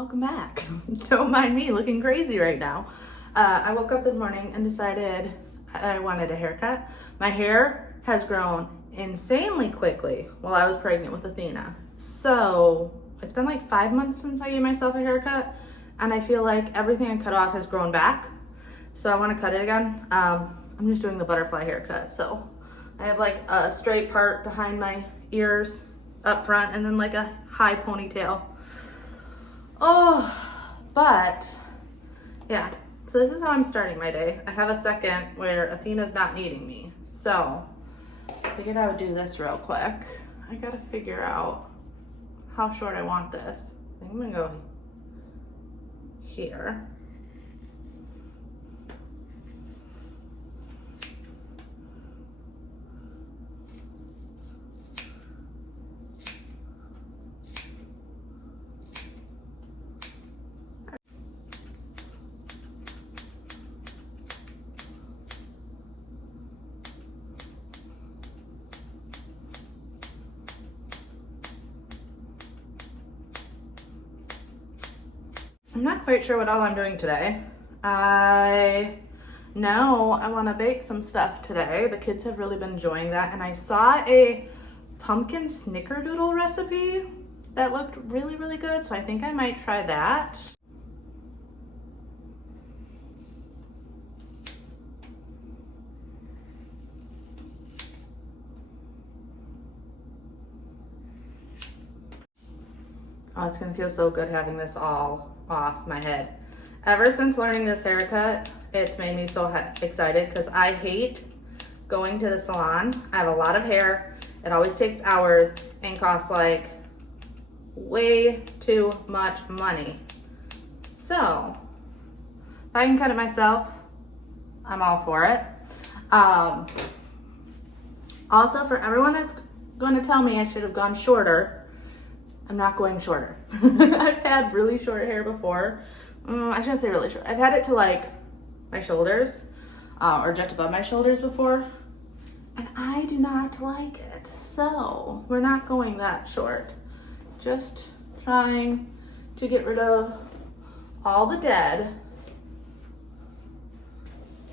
welcome back. Don't mind me looking crazy right now. I woke up this morning and decided I wanted a haircut. My hair has grown insanely quickly while I was pregnant with Athena. So it's been like 5 months since I gave myself a haircut, and I feel like everything I cut off has grown back. So I want to cut it again. I'm just doing the butterfly haircut. So I have like a straight part behind my ears up front and then like a high ponytail. Oh, but yeah, so this is how I'm starting my day. I have a second where Athena's not needing me. So I figured I would do this real quick. I gotta figure out how short I want this. I think I'm gonna go here. I'm not quite sure what all I'm doing today. I know I want to bake some stuff today. The kids have really been enjoying that, and I saw a pumpkin snickerdoodle recipe that looked really, really good, so I think I might try that. Oh, it's gonna feel so good having this all off my head. Ever since learning this haircut, it's made me so excited because I hate going to the salon. I have a lot of hair. It always takes hours and costs like way too much money. So if I can cut it myself, I'm all for it. Also, for everyone that's going to tell me I should have gone shorter, I'm not going shorter. I've had really short hair before. I shouldn't say really short. I've had it to like my shoulders or just above my shoulders before, and I do not like it. So we're not going that short. Just trying to get rid of all the dead.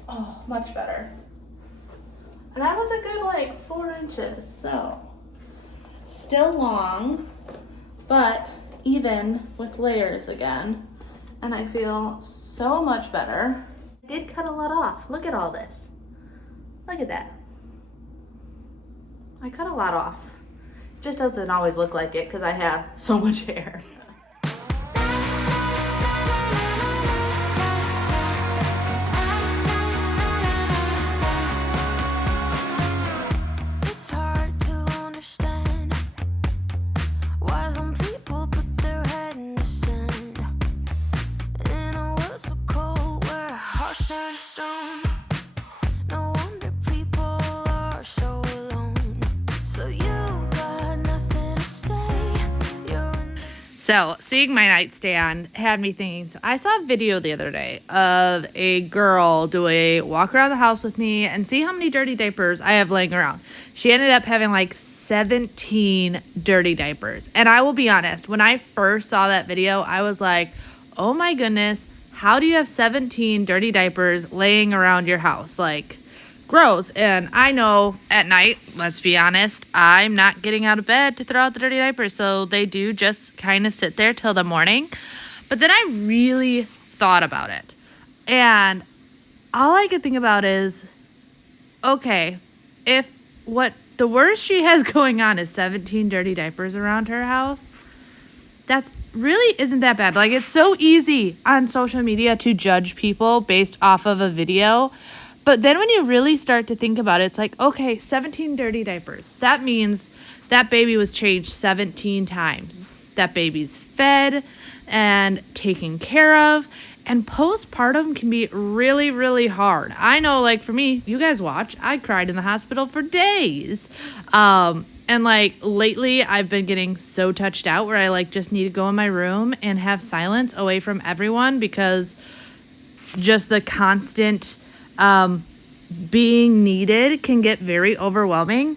Oh, much better. And that was a good like 4 inches. So still long, but even with layers again, and I feel so much better. I did cut a lot off. Look at all this. Look at that. I cut a lot off. It just doesn't always look like it because I have so much hair. So seeing my nightstand had me thinking, so I saw a video the other day of a girl do a walk around the house with me and see how many dirty diapers I have laying around. She ended up having like 17 dirty diapers. And I will be honest, when I first saw that video, I was like, oh my goodness, how do you have 17 dirty diapers laying around your house? Like, gross. And I know at night, let's be honest, I'm not getting out of bed to throw out the dirty diapers, so they do just kind of sit there till the morning. But then I really thought about it, and all I could think about is, okay, if what the worst she has going on is 17 dirty diapers around her house, that's really isn't that bad. Like, it's so easy on social media to judge people based off of a video. But then when you really start to think about it, it's like, okay, 17 dirty diapers. That means that baby was changed 17 times. That baby's fed and taken care of. And postpartum can be really, really hard. I know, like, for me, you guys watch, I cried in the hospital for days. And, like, lately I've been getting so touched out where I, like, just need to go in my room and have silence away from everyone because just the constant being needed can get very overwhelming.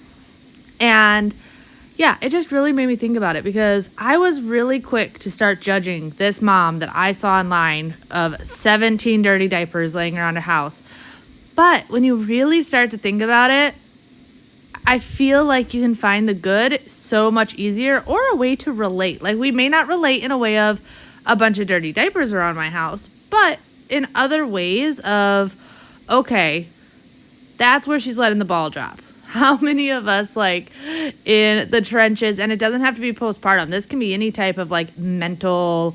And yeah, it just really made me think about it because I was really quick to start judging this mom that I saw online of 17 dirty diapers laying around her house. But when you really start to think about it, I feel like you can find the good so much easier, or a way to relate. Like, we may not relate in a way of a bunch of dirty diapers around my house, but in other ways of, okay, that's where she's letting the ball drop. How many of us, like, in the trenches, and it doesn't have to be postpartum. This can be any type of, like, mental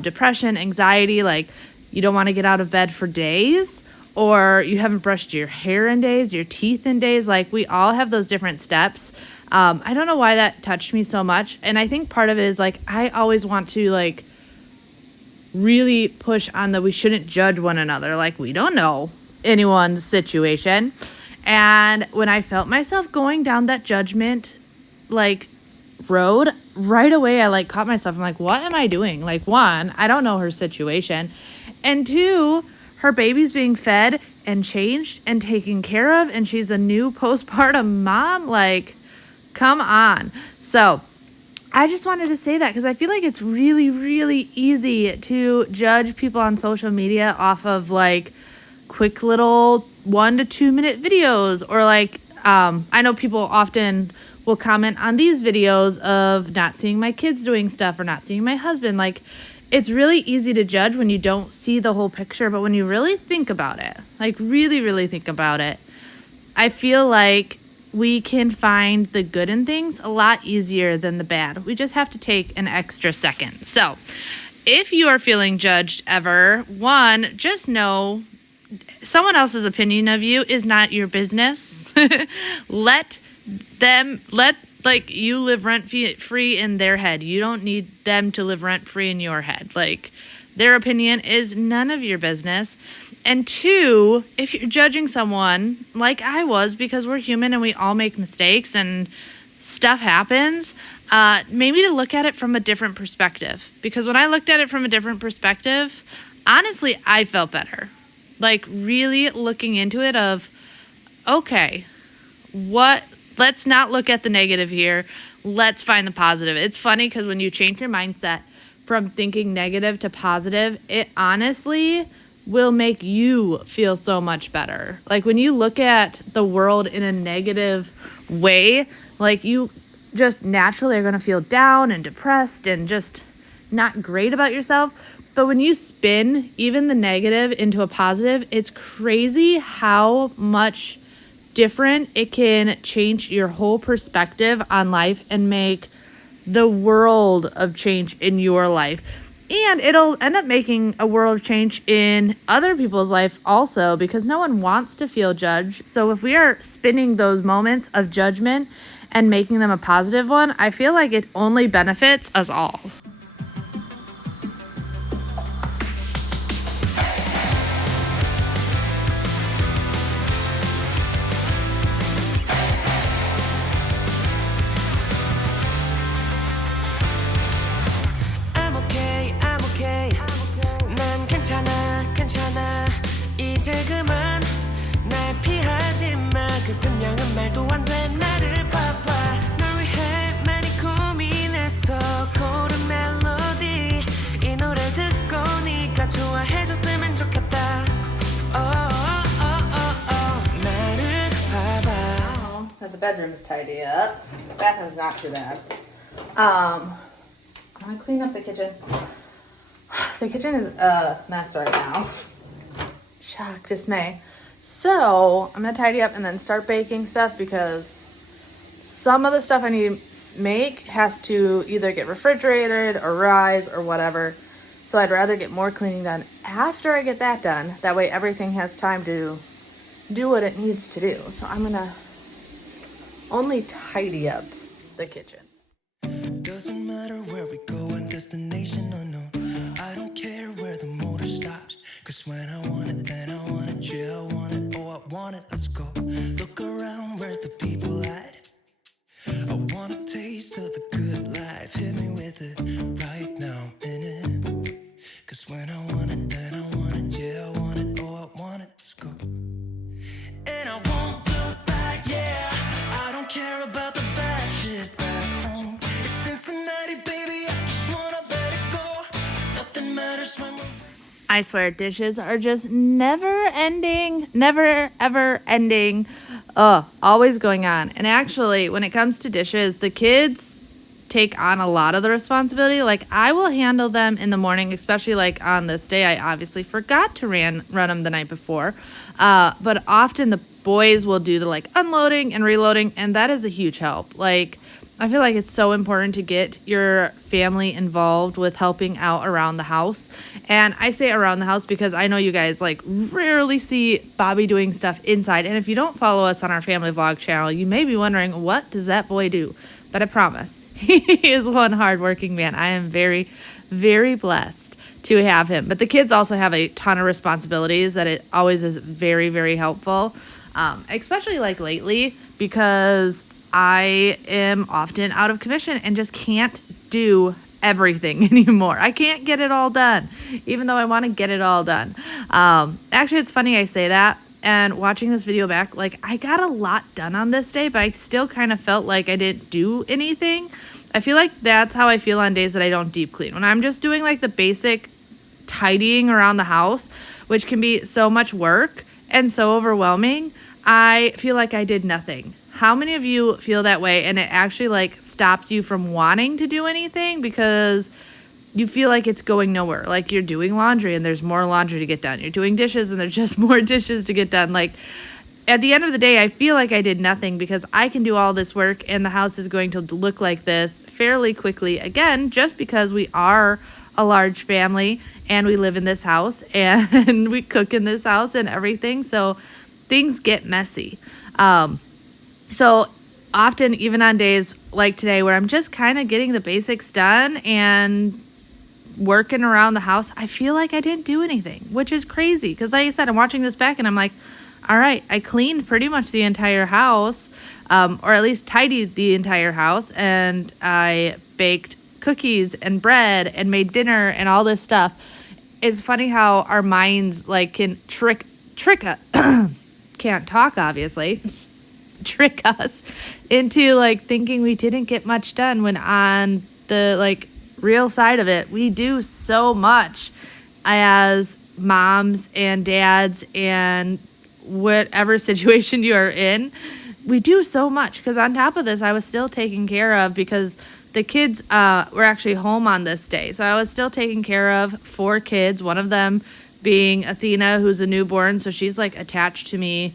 depression, anxiety, like, you don't want to get out of bed for days, or you haven't brushed your hair in days, your teeth in days. Like, we all have those different steps. I don't know why that touched me so much. And I think part of it is, like, I always want to, like, really push on that we shouldn't judge one another. Like, we don't know anyone's situation. And when I felt myself going down that judgment, like, road, right away I, like, caught myself. I'm like, what am I doing? Like, one, I don't know her situation. And two, her baby's being fed and changed and taken care of, and she's a new postpartum mom. Like, come on. So I just wanted to say that because I feel like it's really, really easy to judge people on social media off of, like, quick little 1 to 2 minute videos, or like, I know people often will comment on these videos of not seeing my kids doing stuff or not seeing my husband. Like, it's really easy to judge when you don't see the whole picture, but when you really think about it, like really, really think about it, I feel like we can find the good in things a lot easier than the bad. We just have to take an extra second. So if you are feeling judged ever, one, just know someone else's opinion of you is not your business. Let you live rent free in their head. You don't need them to live rent free in your head. Like, their opinion is none of your business. And two, if you're judging someone like I was, because we're human and we all make mistakes and stuff happens, maybe to look at it from a different perspective. Because when I looked at it from a different perspective, honestly, I felt better. Like, really looking into it of, okay, let's not look at the negative here. Let's find the positive. It's funny because when you change your mindset from thinking negative to positive, it honestly will make you feel so much better. Like, when you look at the world in a negative way, like, you just naturally are going to feel down and depressed and just not great about yourself. But when you spin even the negative into a positive, it's crazy how much different it can change your whole perspective on life and make the world of change in your life. And it'll end up making a world of change in other people's life also, because no one wants to feel judged. So if we are spinning those moments of judgment and making them a positive one, I feel like it only benefits us all. 이제 그만 날 피하지 마 그 분명한 말도 안 돼 나를 봐봐 널 위해 많이 고민했어 고른 멜로디 이 노래 듣고 네가 좋아해줬으면 좋겠다 나를 봐봐. The bedroom's tidy up. The bathroom's not too bad. I'm gonna clean up the kitchen. The kitchen is a mess right now. Shock, dismay. So I'm gonna tidy up and then start baking stuff, because some of the stuff I need to make has to either get refrigerated or rise or whatever. So I'd rather get more cleaning done after I get that done. That way everything has time to do what it needs to do. So I'm gonna only tidy up the kitchen. Doesn't matter where we go and destination unknown. I don't care where the motor stops. Cause when I want it, then I want it. Yeah, I want it, oh I want it, let's go. Look around, where's the people at? I want a taste of the good life. Hit me with it right now, I'm in it. Cause when I want it, then I want it. Yeah, I want it, oh I want it, let's go. And I won't look back, yeah. I don't care about the bad shit back I swear, dishes are just never ending, never ever ending. Always going on. And actually, when it comes to dishes, the kids take on a lot of the responsibility. Like, I will handle them in the morning, especially like on this day. I obviously forgot to run them the night before. But often the boys will do the like unloading and reloading, and that is a huge help. Like, I feel like it's so important to get your family involved with helping out around the house. And I say around the house because I know you guys like rarely see Bobby doing stuff inside. And if you don't follow us on our family vlog channel, you may be wondering, what does that boy do? But I promise, he is one hardworking man. I am very, very blessed to have him. But the kids also have a ton of responsibilities that it always is very, very helpful. Especially like lately, because I am often out of commission and just can't do everything anymore. I can't get it all done, even though I want to get it all done. Actually, it's funny I say that. And watching this video back, like, I got a lot done on this day, but I still kind of felt like I didn't do anything. I feel like that's how I feel on days that I don't deep clean. When I'm just doing like the basic tidying around the house, which can be so much work and so overwhelming, I feel like I did nothing. How many of you feel that way and it actually like stops you from wanting to do anything because you feel like it's going nowhere? Like, you're doing laundry and there's more laundry to get done. You're doing dishes and there's just more dishes to get done. Like, at the end of the day, I feel like I did nothing because I can do all this work and the house is going to look like this fairly quickly. Again, just because we are a large family and we live in this house and we cook in this house and everything. So things get messy. So often, even on days like today where I'm just kind of getting the basics done and working around the house, I feel like I didn't do anything, which is crazy. Because like I said, I'm watching this back and I'm like, all right, I cleaned pretty much the entire house, or at least tidied the entire house. And I baked cookies and bread and made dinner and all this stuff. It's funny how our minds like can trick us. Can't talk, obviously. Trick us into like thinking we didn't get much done, when on the like real side of it, we do so much as moms and dads and whatever situation you are in. We do so much because on top of this, I was still taken care of because the kids were actually home on this day. So I was still taking care of 4 kids, one of them being Athena, who's a newborn. So she's like attached to me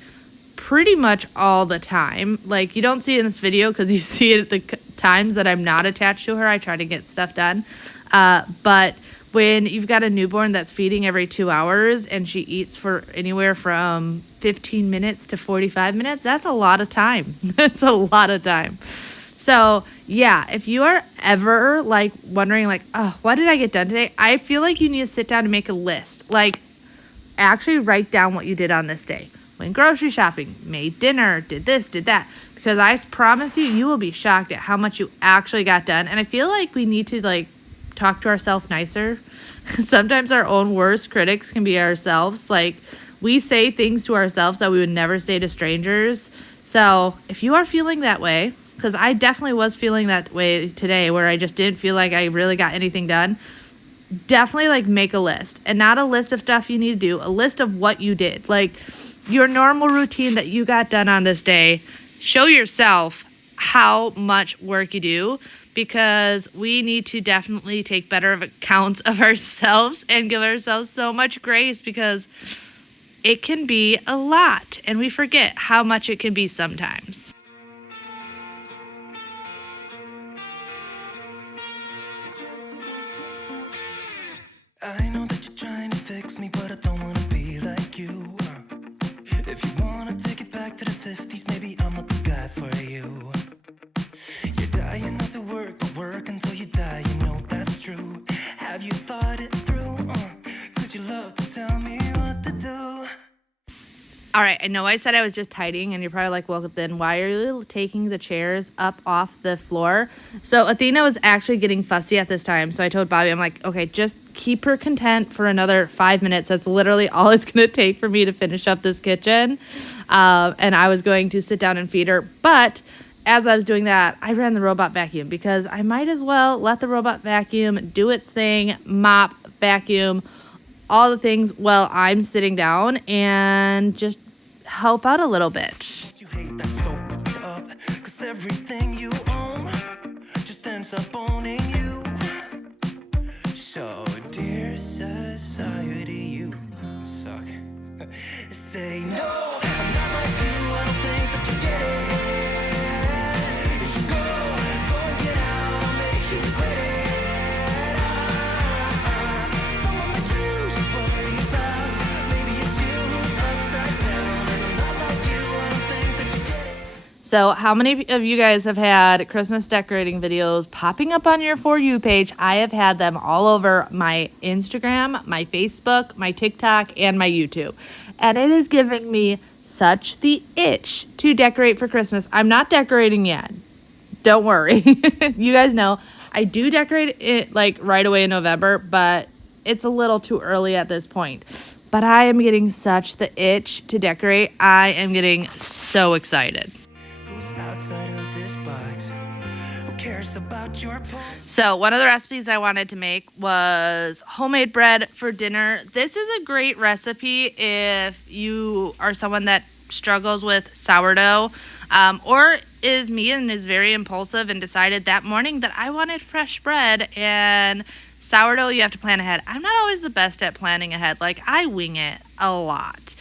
pretty much all the time. Like, you don't see it in this video because you see it at the times that I'm not attached to her. I try to get stuff done. But when you've got a newborn that's feeding every 2 hours and she eats for anywhere from 15 minutes to 45 minutes, that's a lot of time. That's a lot of time. So yeah, if you are ever like wondering like, oh, what did I get done today? I feel like you need to sit down and make a list. Like, actually write down what you did on this day. Went grocery shopping, made dinner, did this, did that. Because I promise you, you will be shocked at how much you actually got done. And I feel like we need to like talk to ourselves nicer. Sometimes our own worst critics can be ourselves. Like, we say things to ourselves that we would never say to strangers. So if you are feeling that way, because I definitely was feeling that way today, where I just didn't feel like I really got anything done, definitely like make a list. And not a list of stuff you need to do, a list of what you did. Like, your normal routine that you got done on this day. Show yourself how much work you do, because we need to definitely take better accounts of ourselves and give ourselves so much grace, because it can be a lot and we forget how much it can be sometimes. I know that you're trying to fix me, but I don't wanna be like you. If you wanna take it back to the 50s, maybe I'm not the guy for you. You're dying not to work, but work until you die, you know that's true. Have you thought it through? Cause you love to tell me what to do. All right, I know I said I was just tidying, and you're probably like, well, then why are you taking the chairs up off the floor? So Athena was actually getting fussy at this time. So I told Bobby, I'm like, okay, just keep her content for another 5 minutes. That's literally all it's going to take for me to finish up this kitchen. And I was going to sit down and feed her. But as I was doing that, I ran the robot vacuum, because I might as well let the robot vacuum do its thing, mop, vacuum, all the things while I'm sitting down and just help out a little bit. You hate that so up, 'cause everything you own just ends up owning you. So, dear society, you suck. Say no, I'm not like you, I don't think that you get it. You should go and get out, I'll make you regret it. Someone like you should worry about, maybe it's you who's upside down. And I'm not like you, I don't think that you get it. So how many of you guys have had Christmas decorating videos popping up on your For You page? I have had them all over my Instagram, my Facebook, my TikTok, and my YouTube. And it is giving me such the itch to decorate for Christmas. I'm not decorating yet. Don't worry. You guys know I do decorate it like right away in November, but it's a little too early at this point. But I am getting such the itch to decorate. I am getting so excited. Who's outside of this box? Who cares about your So one of the recipes I wanted to make was homemade bread for dinner. This is a great recipe if you are someone that struggles with sourdough, or is me and is very impulsive and decided that morning that I wanted fresh bread. And sourdough, you have to plan ahead. I'm not always the best at planning ahead. Like, I wing it a lot.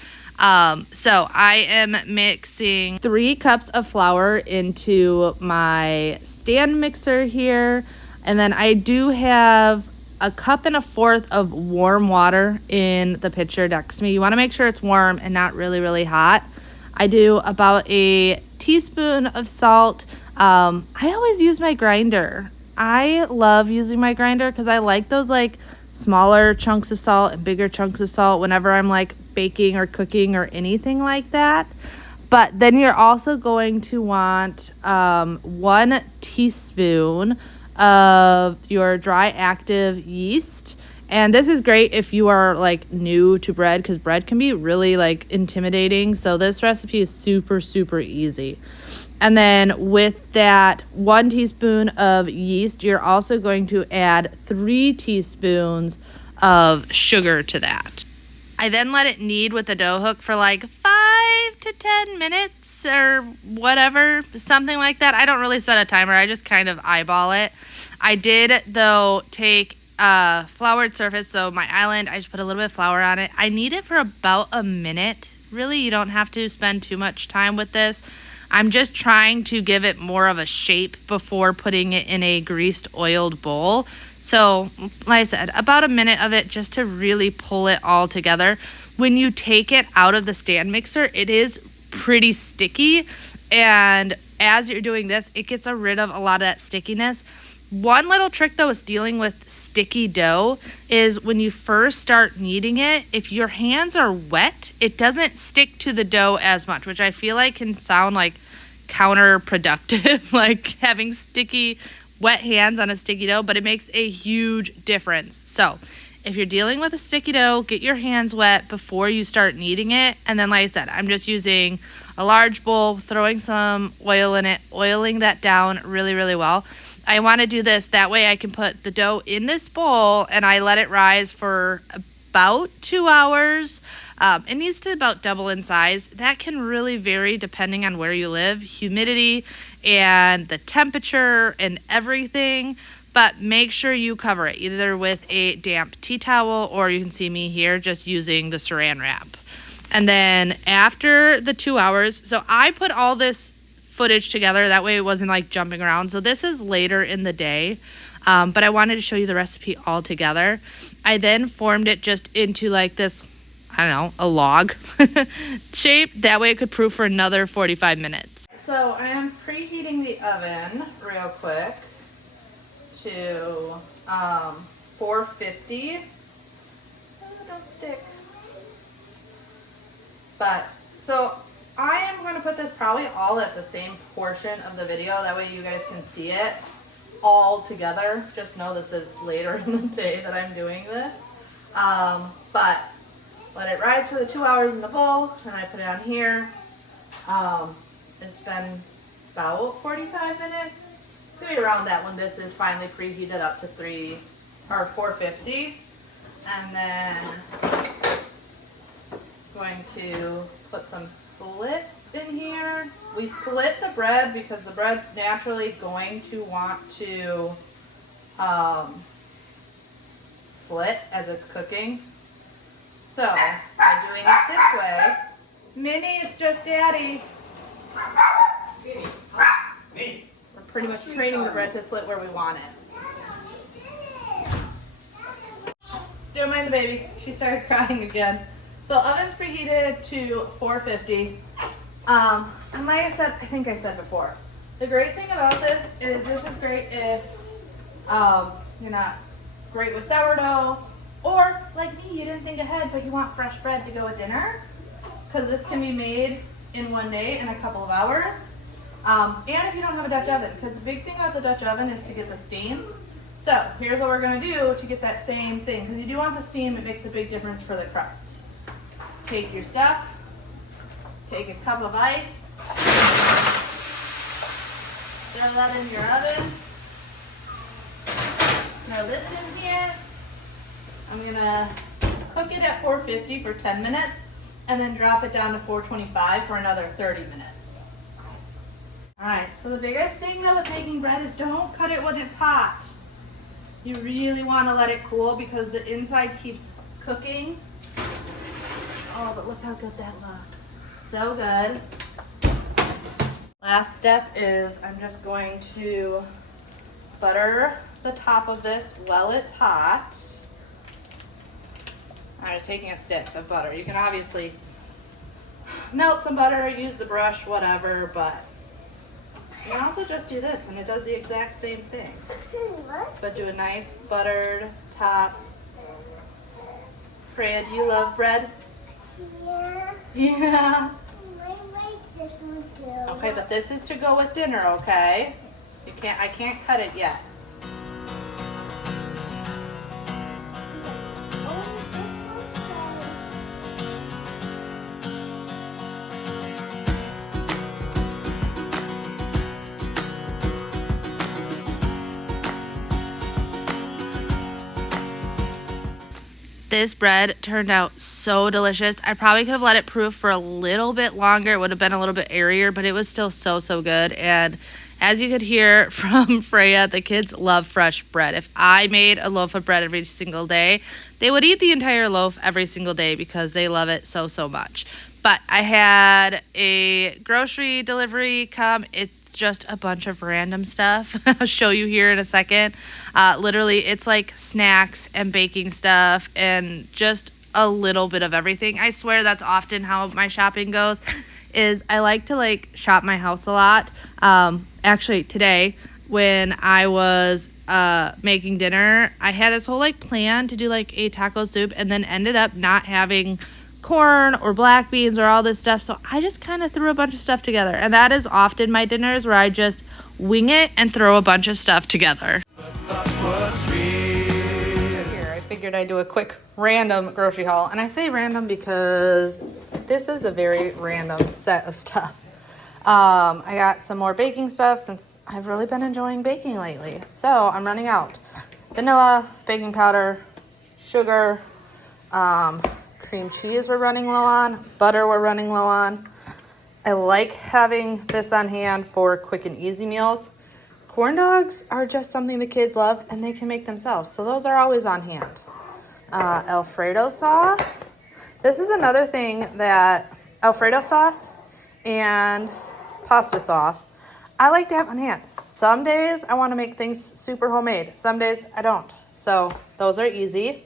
So I am mixing 3 cups of flour into my stand mixer here. And then I do have a 1.25 cups of warm water in the pitcher next to me. You want to make sure it's warm and not really, really hot. I do about a teaspoon of salt. I always use my grinder. I love using my grinder because I like those like smaller chunks of salt and bigger chunks of salt whenever I'm like baking or cooking or anything like that. But then you're also going to want 1 teaspoon of your dry active yeast. And this is great if you are like new to bread, because bread can be really like intimidating. So this recipe is super, super easy. And then with that 1 teaspoon of yeast, you're also going to add 3 teaspoons of sugar to that. I then let it knead with the dough hook for like 5 to 10 minutes or whatever, something like that. I don't really set a timer. I just kind of eyeball it. I did, though, take a floured surface. So my island, I just put a little bit of flour on it. I knead it for about a minute. Really, you don't have to spend too much time with this. I'm just trying to give it more of a shape before putting it in a greased, oiled bowl. So, like I said, about a minute of it just to really pull it all together. When you take it out of the stand mixer, it is pretty sticky. And as you're doing this, it gets rid of a lot of that stickiness. One little trick, though, is dealing with sticky dough is when you first start kneading it, if your hands are wet, it doesn't stick to the dough as much, which I feel like can sound like counterproductive, like having sticky, wet hands on a sticky dough, but it makes a huge difference. So if you're dealing with a sticky dough, get your hands wet before you start kneading it. And then, like I said, I'm just using a large bowl, throwing some oil in it, oiling that down really, really well. I want to do this that way I can put the dough in this bowl and I let it rise for about 2 hours. It needs to about double in size. That can really vary depending on where you live, humidity and the temperature and everything. But make sure you cover it either with a damp tea towel, or you can see me here just using the saran wrap. And then after the 2 hours, so I put all this footage together, that way it wasn't like jumping around. So this is later in the day, but I wanted to show you the recipe all together. I then formed it just into like this, I don't know, a log shape. That way it could proof for another 45 minutes. So I am preheating the oven real quick to 450. Oh, don't stick. But so I am going to put this probably all at the same portion of the video. That way you guys can see it all together. Just know this is later in the day that I'm doing this. But let it rise for the 2 hours in the bowl, and I put it on here. It's been about 45 minutes. It's going to be around that when this is finally preheated up to 450. And then going to put some slits in here. We slit the bread because the bread's naturally going to want to slit as it's cooking. So by doing it this way, Minnie, it's just Daddy. We're pretty much training the bread to slit where we want it. Don't mind the baby. She started crying again. So oven's preheated to 450. And like I said, I think I said before, the great thing about this is great if you're not great with sourdough, or like me, you didn't think ahead, but you want fresh bread to go with dinner, because this can be made in one day in a couple of hours. And if you don't have a Dutch oven, because the big thing about the Dutch oven is to get the steam. So here's what we're going to do to get that same thing, because you do want the steam. It makes a big difference for the crust. Take your stuff, take a cup of ice, throw that in your oven, throw this in here. I'm going to cook it at 450 for 10 minutes and then drop it down to 425 for another 30 minutes. Alright, so the biggest thing though with making bread is don't cut it when it's hot. You really want to let it cool because the inside keeps cooking. Oh, but look how good that looks. So good. Last step is I'm just going to butter the top of this while it's hot. I'm taking a stick of butter. You can obviously melt some butter, use the brush, whatever, but you can also just do this and it does the exact same thing. But do a nice buttered top. Freya, do you love bread? Yeah. Yeah. I like this one too. Okay, but this is to go with dinner, okay? I can't cut it yet. This bread turned out so delicious. I probably could have let it proof for a little bit longer. It would have been a little bit airier, but it was still so good. And as you could hear from Freya, the kids love fresh bread. If I made a loaf of bread every single day, they would eat the entire loaf every single day because they love it so much. But I had a grocery delivery come. It's just a bunch of random stuff. I'll show you here in a second. Literally, it's like snacks and baking stuff and just a little bit of everything. I swear that's often how my shopping goes, is I like to shop my house a lot. Actually, today when I was making dinner, I had this whole plan to do a taco soup and then ended up not having corn or black beans or all this stuff, so I just kind of threw a bunch of stuff together, and that is often my dinners, where I just wing it and throw a bunch of stuff together. Here, I figured I'd do a quick random grocery haul, and I say random because this is a very random set of stuff. I got some more baking stuff since I've really been enjoying baking lately, so I'm running out. Vanilla, baking powder, sugar, cream cheese we're running low on, butter we're running low on. I like having this on hand for quick and easy meals. Corn dogs are just something the kids love and they can make themselves, so those are always on hand. Alfredo sauce. This is another thing that Alfredo sauce and pasta sauce I like to have on hand. Some days I want to make things super homemade. Some days I don't. So those are easy.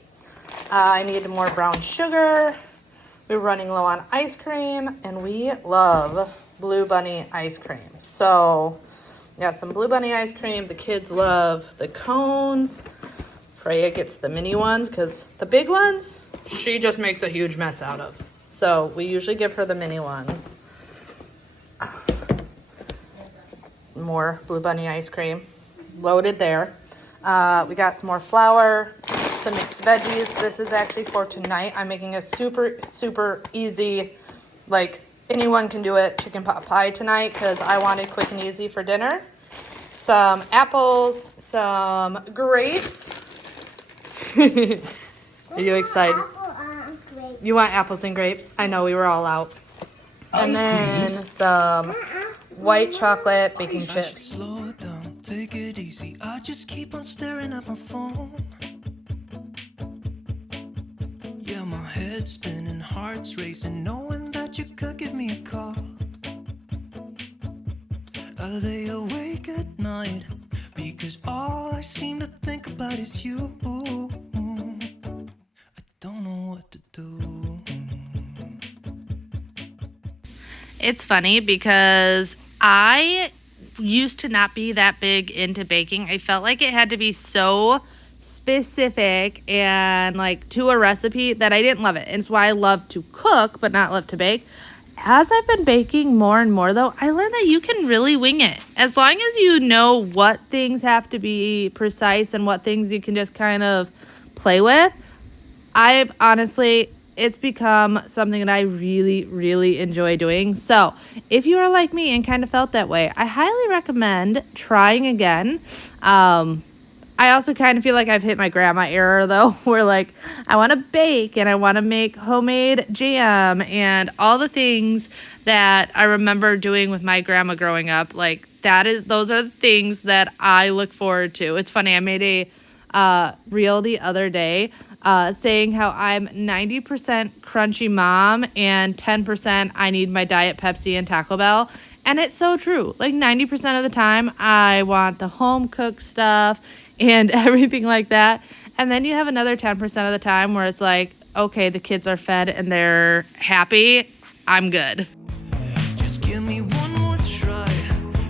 I needed more brown sugar. We were running low on ice cream, and we love Blue Bunny ice cream. So we got some Blue Bunny ice cream. The kids love the cones. Freya gets the mini ones because the big ones, she just makes a huge mess out of. So we usually give her the mini ones. More Blue Bunny ice cream loaded there. We got some more flour, some mixed veggies. This is actually for tonight. I'm making a super easy, anyone can do it, chicken pot pie tonight because I wanted quick and easy for dinner. Some apples, some grapes. Are you excited? Apple grapes. You want apples and grapes? I know we were all out. And then some white chocolate baking chips. Slow it down, take it easy. I just keep on staring at my phone. Yeah, my head's spinning, heart's racing, knowing that you could give me a call. I lay awake at night because all I seem to think about is you. I don't know what to do. It's funny because I used to not be that big into baking. I felt like it had to be so specific and like to a recipe that I didn't love it. And it's why I love to cook but not love to bake. As I've been baking more and more though, I learned that you can really wing it. As long as you know what things have to be precise and what things you can just kind of play with. I've honestly, it's become something that I really, really enjoy doing. So if you are like me and kind of felt that way, I highly recommend trying again. I also kind of feel like I've hit my grandma era though, where like I want to bake and I want to make homemade jam and all the things that I remember doing with my grandma growing up. Like those are the things that I look forward to. It's funny, I made a reel the other day saying how I'm 90% crunchy mom and 10% I need my Diet Pepsi and Taco Bell. And it's so true. Like 90% of the time, I want the home cooked stuff and everything like that. And then you have another 10% of the time where it's like, okay, the kids are fed and they're happy. I'm good. Just give me one more try.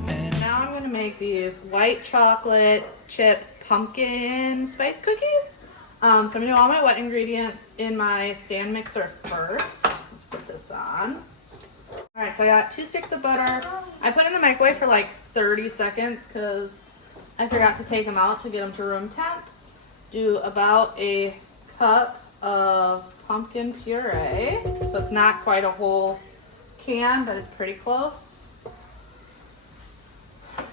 And Now I'm going to make these white chocolate chip pumpkin spice cookies. So I'm going to do all my wet ingredients in my stand mixer first. Let's put this on. All right, so I got 2 sticks of butter. I put in the microwave for like 30 seconds because I forgot to take them out to get them to room temp. Do about a cup of pumpkin puree. So it's not quite a whole can, but it's pretty close.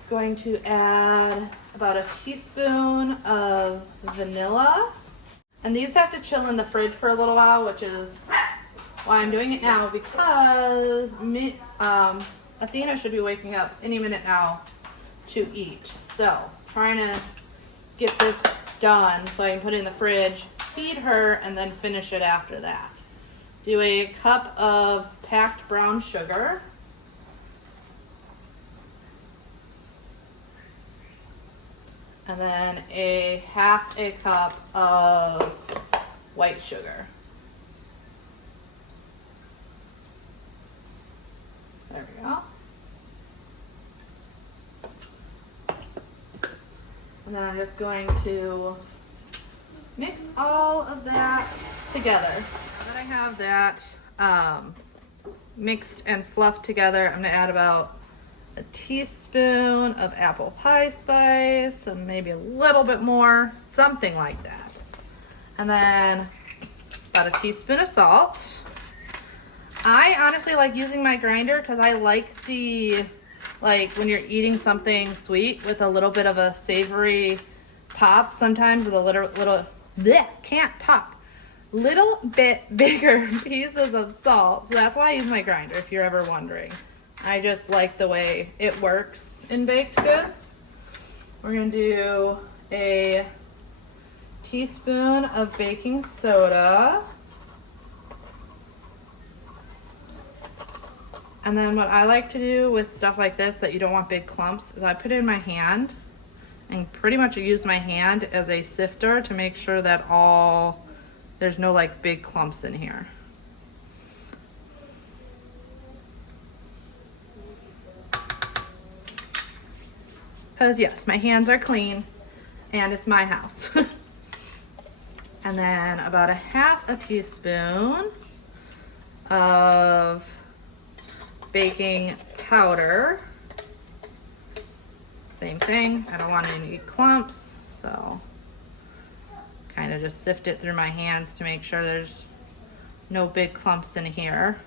Going to add about a teaspoon of vanilla. And these have to chill in the fridge for a little while, which is why I'm doing it now, because Athena should be waking up any minute now to eat. So trying to get this done so I can put it in the fridge, feed her, and then finish it after that. Do a cup of packed brown sugar. And then a half a cup of white sugar. There we go. And then I'm just going to mix all of that together. Now that I have that mixed and fluffed together, I'm gonna add about a teaspoon of apple pie spice and maybe a little bit more, something like that. And then about a teaspoon of salt. I honestly like using my grinder because I like the, like when you're eating something sweet with a little bit of a savory pop, sometimes with a little bit bigger pieces of salt. So that's why I use my grinder, if you're ever wondering. I just like the way it works in baked goods. We're gonna do a teaspoon of baking soda. And then what I like to do with stuff like this that you don't want big clumps is I put it in my hand and pretty much use my hand as a sifter to make sure that there's no like big clumps in here. Because yes, my hands are clean and it's my house. And then about a half a teaspoon of baking powder. Same thing, I don't want any clumps, so kind of just sift it through my hands to make sure there's no big clumps in here.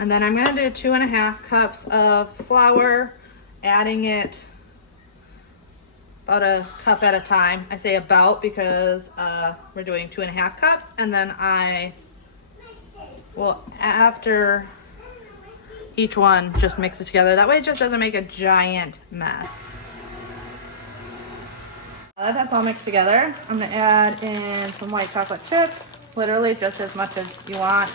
And then I'm gonna do 2.5 cups of flour, adding it about a cup at a time. I say about because we're doing 2.5 cups, and then I will, after each one, just mix it together. That way it just doesn't make a giant mess. Now that that's all mixed together, I'm gonna add in some white chocolate chips, literally just as much as you want.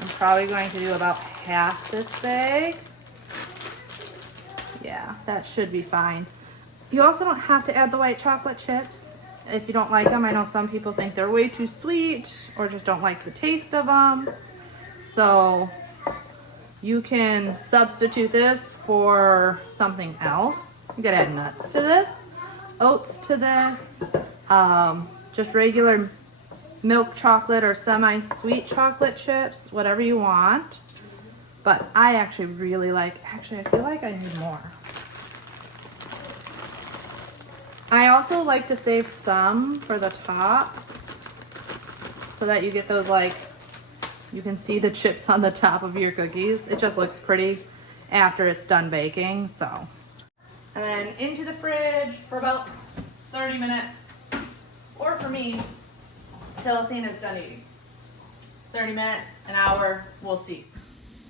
I'm probably going to do about half this bag. Yeah, that should be fine. You also don't have to add the white chocolate chips if you don't like them. I know some people think they're way too sweet or just don't like the taste of them. So you can substitute this for something else. You could add nuts to this, oats to this, just regular milk chocolate or semi-sweet chocolate chips, whatever you want. But I actually really like, I feel like I need more. I also like to save some for the top so that you get those, like, you can see the chips on the top of your cookies. It just looks pretty after it's done baking, so. And then into the fridge for about 30 minutes, or for me, till Athena's done eating. 30 minutes, an hour, we'll see.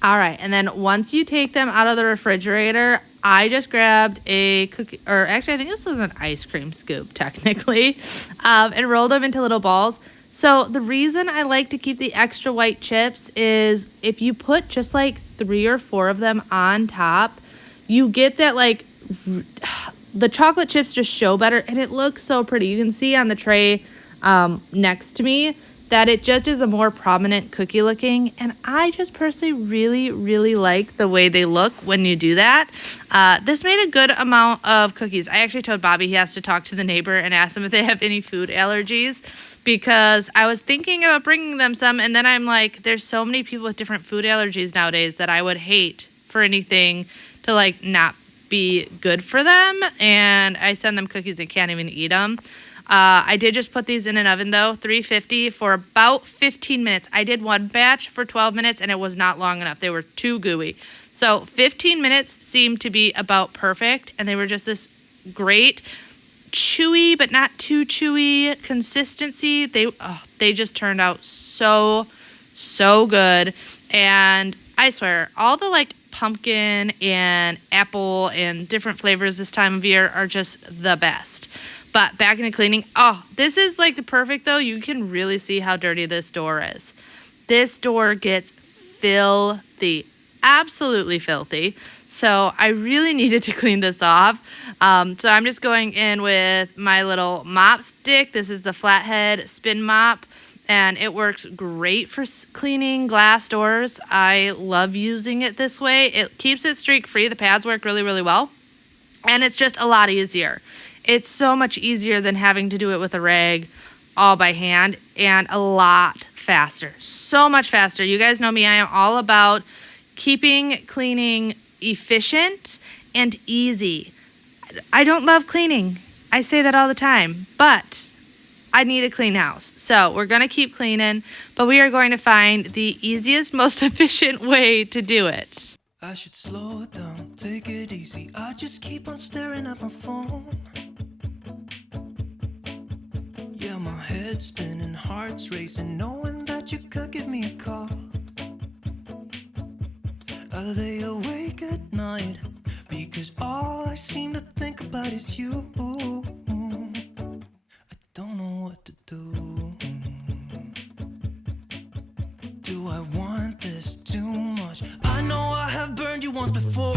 All right, and then once you take them out of the refrigerator, I just grabbed a cookie, or actually I think this was an ice cream scoop technically, and rolled them into little balls. So the reason I like to keep the extra white chips is if you put just like 3 or 4 of them on top, you get that, like, the chocolate chips just show better and it looks so pretty. You can see on the tray next to me that it just is a more prominent cookie looking, and I just personally really like the way they look when you do that. This made a good amount of cookies. I actually told Bobby he has to talk to the neighbor and ask them if they have any food allergies, because I was thinking about bringing them some, and then I'm like, there's so many people with different food allergies nowadays that I would hate for anything to, like, not be good for them, and I send them cookies and can't even eat them. I did just put these in an oven though, 350 for about 15 minutes. I did one batch for 12 minutes and it was not long enough. They were too gooey. So 15 minutes seemed to be about perfect, and they were just this great chewy but not too chewy consistency. They just turned out so good. And I swear, all the, like, pumpkin and apple and different flavors this time of year are just the best. But back into cleaning. Oh, this is like the perfect though. You can really see how dirty this door is. This door gets filthy, absolutely filthy. So I really needed to clean this off. So I'm just going in with my little mop stick. This is the flathead spin mop, and it works great for cleaning glass doors. I love using it this way. It keeps it streak free. The pads work really well, and it's just a lot easier. It's so much easier than having to do it with a rag all by hand, and a lot faster. So much faster. You guys know me. I am all about keeping cleaning efficient and easy. I don't love cleaning. I say that all the time, but I need a clean house. So we're going to keep cleaning, but we are going to find the easiest, most efficient way to do it. I should slow down, take it easy. I just keep on staring at my phone. Yeah, my head's spinning, heart's racing, knowing that you could give me a call. I lay awake at night because all I seem to think about is you. I don't know what to do. Do I want this too much? I know I have burned you once before.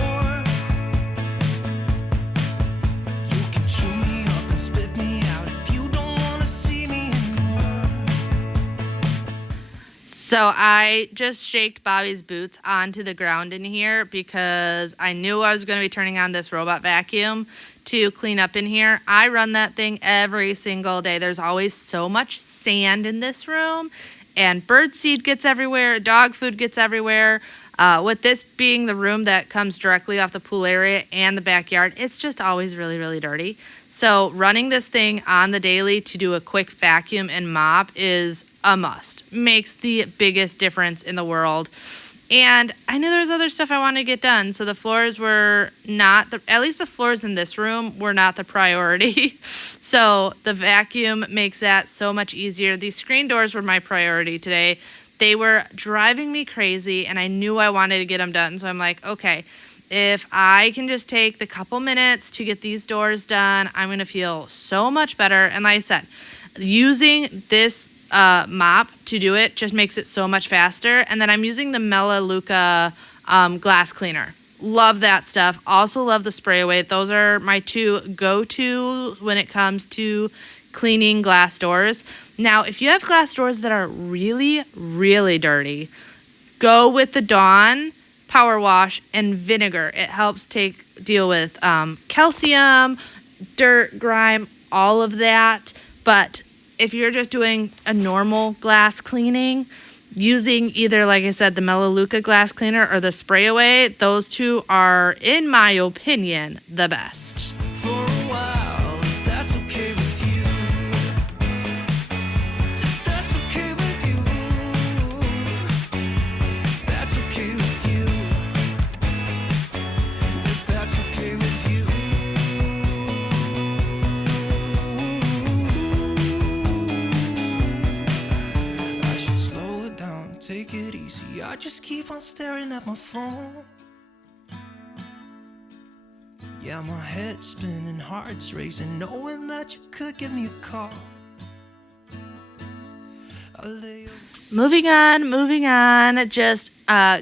You can chew me up and spit me out if you don't want to see me anymore. So I just shaked Bobby's boots onto the ground in here because I knew I was going to be turning on this robot vacuum to clean up in here. I run that thing every single day. There's always so much sand in this room, and bird seed gets everywhere, dog food gets everywhere. With this being the room that comes directly off the pool area and the backyard, it's just always really dirty. So running this thing on the daily to do a quick vacuum and mop is a must. Makes the biggest difference in the world. And I knew there was other stuff I wanted to get done. So the floors were not, at least the floors in this room were not the priority. So the vacuum makes that so much easier. These screen doors were my priority today. They were driving me crazy and I knew I wanted to get them done. So I'm like, okay, if I can just take the couple minutes to get these doors done, I'm going to feel so much better. And like I said, using this mop to do it just makes it so much faster. And then I'm using the Melaleuca glass cleaner. Love that stuff. Also love the spray away. Those are my two go-to when it comes to cleaning glass doors. Now, if you have glass doors that are really, really dirty, go with the Dawn Power Wash and vinegar. It helps deal with calcium, dirt, grime, all of that. But if you're just doing a normal glass cleaning, using either, like I said, the Melaleuca glass cleaner or the spray away, those two are, in my opinion, the best. For a while, if that's okay with you. If that's okay with you. If that's okay with you. If that's okay with you. I should slow it down, take it easy. I just keep on staring at my phone. Yeah, my head's spinning, heart's racing, knowing that you could give me a call. Moving on, just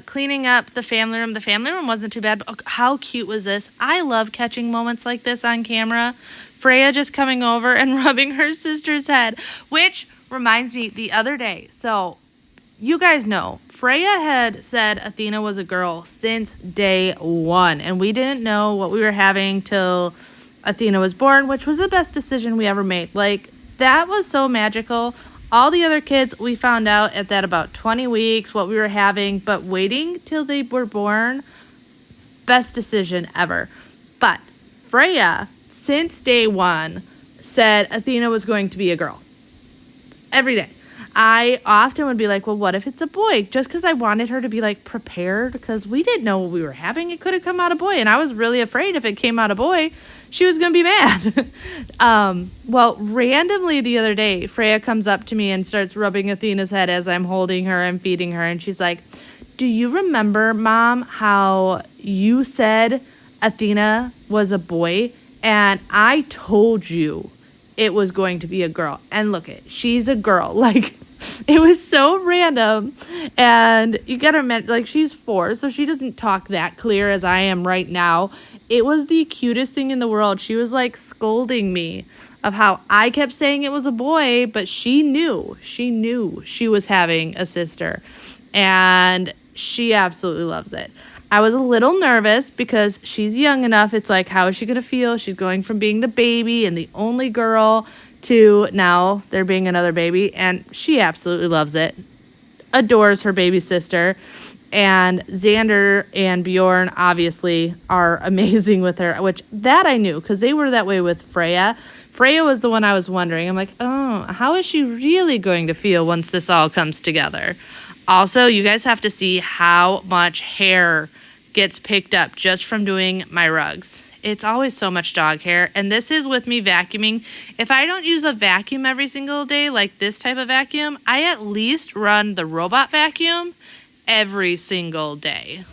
cleaning up the family room. The family room wasn't too bad, but how cute was this? I love catching moments like this on camera. Freya just coming over and rubbing her sister's head, which reminds me the other day. So you guys know, Freya had said Athena was a girl since day one, and we didn't know what we were having till Athena was born, which was the best decision we ever made. Like, that was so magical. All the other kids, we found out at that about 20 weeks what we were having, but waiting till they were born, best decision ever. But Freya, since day one, said Athena was going to be a girl. Every day. I often would be like, well, what if it's a boy? Just because I wanted her to be, like, prepared, because we didn't know what we were having. It could have come out a boy, and I was really afraid if it came out a boy, she was going to be mad. Well, randomly the other day, Freya comes up to me and starts rubbing Athena's head as I'm holding her and feeding her, and she's like, do you remember, Mom, how you said Athena was a boy, and I told you it was going to be a girl? And look she's a girl. Like, it was so random. And you gotta admit, like, she's 4, so she doesn't talk that clear as I am right now. It was the cutest thing in the world. She was, like, scolding me of how I kept saying it was a boy, but she knew she was having a sister. And she absolutely loves it. I was a little nervous because she's young enough. It's like, how is she going to feel? She's going from being the baby and the only girl to now there being another baby. And she absolutely loves it. Adores her baby sister. And Xander and Bjorn obviously are amazing with her, which that I knew because they were that way with Freya. Freya was the one I was wondering. I'm like, oh, how is she really going to feel once this all comes together? Also, you guys have to see how much hair gets picked up just from doing my rugs. It's always so much dog hair, and this is with me vacuuming. If I don't use a vacuum every single day, like this type of vacuum, I at least run the robot vacuum every single day.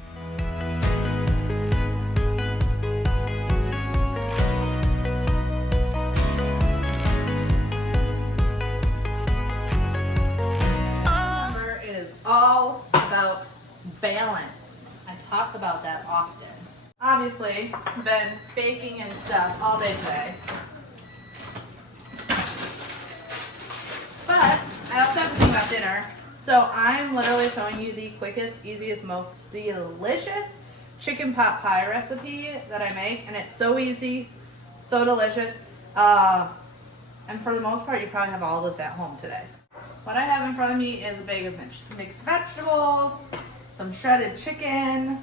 It is all about balance. I talk about that often. Obviously, been baking and stuff all day today. But I also have to think about dinner. So I'm literally showing you the quickest, easiest, most delicious chicken pot pie recipe that I make. And it's so easy, so delicious. And for the most part, you probably have all this at home today. What I have in front of me is a bag of mixed vegetables, some shredded chicken.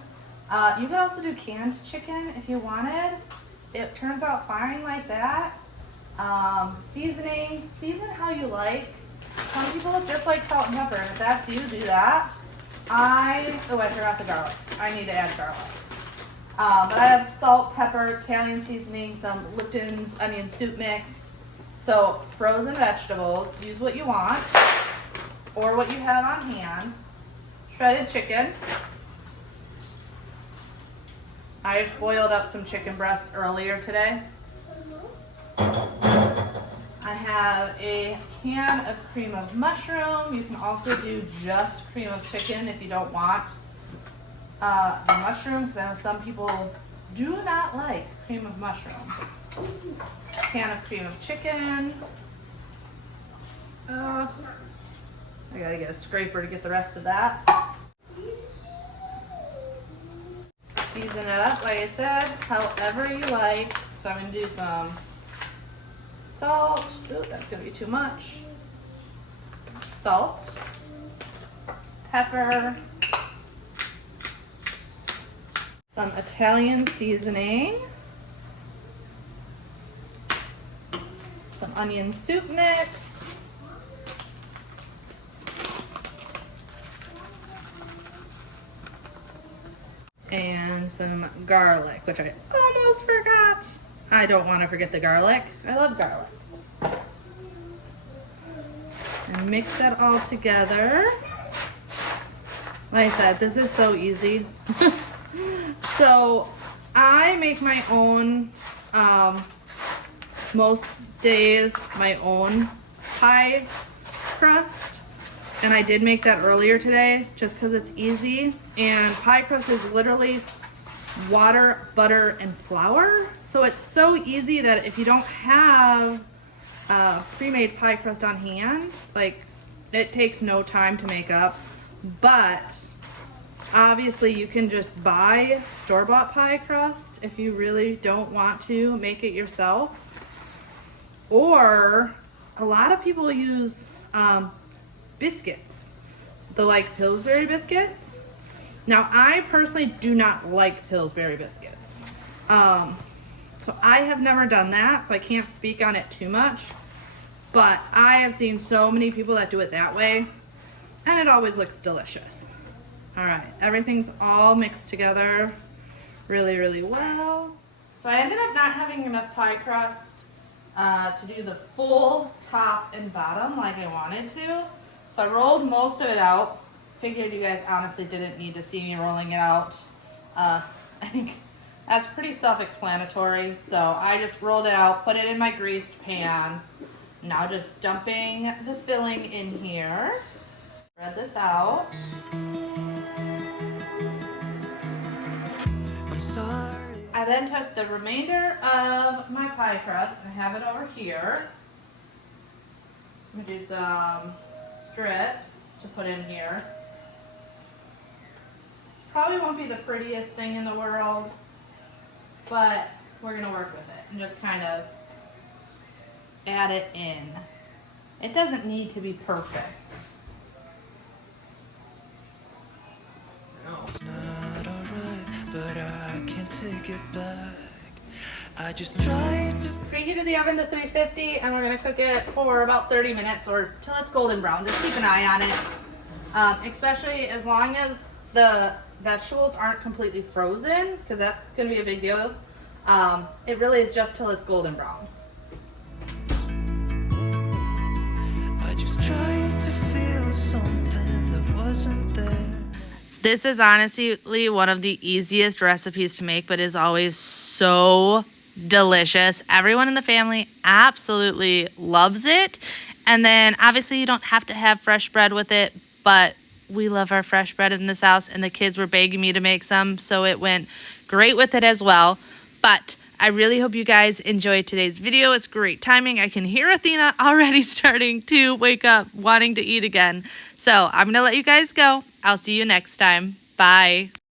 You could also do canned chicken if you wanted. It turns out fine like that. Season how you like. Some people just like salt and pepper. If that's you, do that. I forgot the garlic. I need to add garlic. But I have salt, pepper, Italian seasoning, some Lipton's onion soup mix. So frozen vegetables, use what you want or what you have on hand. Shredded chicken. I just boiled up some chicken breasts earlier today. I have a can of cream of mushroom. You can also do just cream of chicken if you don't want the mushroom, because I know some people do not like cream of mushroom. Can of cream of chicken. I gotta get a scraper to get the rest of that. Season it up, like I said, however you like. So I'm gonna do some salt. Ooh, that's gonna be too much. Salt, pepper, some Italian seasoning, some onion soup mix, and some garlic, which I almost forgot. I don't want to forget the garlic. I love garlic. And mix that all together. Like I said, this is so easy. So I make my own, most days, my own pie crust. And I did make that earlier today just because it's easy. And pie crust is literally water, butter, and flour. So it's so easy that if you don't have pre-made pie crust on hand, like, it takes no time to make up. But obviously you can just buy store-bought pie crust if you really don't want to make it yourself. Or a lot of people use biscuits, the like Pillsbury biscuits. Now I personally do not like Pillsbury biscuits. So I have never done that, so I can't speak on it too much. But I have seen so many people that do it that way, and it always looks delicious. All right, everything's all mixed together really, really well. So I ended up not having enough pie crust to do the full top and bottom like I wanted to. So I rolled most of it out. Figured you guys honestly didn't need to see me rolling it out. I think that's pretty self-explanatory. So I just rolled it out, put it in my greased pan. Now just dumping the filling in here. Spread this out. I'm sorry. I then took the remainder of my pie crust and I have it over here. I'm gonna do some strips to put in here. Probably won't be the prettiest thing in the world, but we're gonna work with it and just kind of add it in. It doesn't need to be perfect. It's not alright, but I can't take it back. I just tried to. Preheated the oven to 350 and we're gonna cook it for about 30 minutes or till it's golden brown. Just keep an eye on it. Especially as long as the vegetables aren't completely frozen, because that's gonna be a big deal. It really is just till it's golden brown. I just tried to feel something that wasn't there. This is honestly one of the easiest recipes to make, but is always so delicious. Everyone in the family absolutely loves it. And then obviously you don't have to have fresh bread with it, but we love our fresh bread in this house and the kids were begging me to make some, so it went great with it as well. But I really hope you guys enjoyed today's video. It's great timing. I can hear Athena already starting to wake up, wanting to eat again. So I'm going to let you guys go. I'll see you next time. Bye.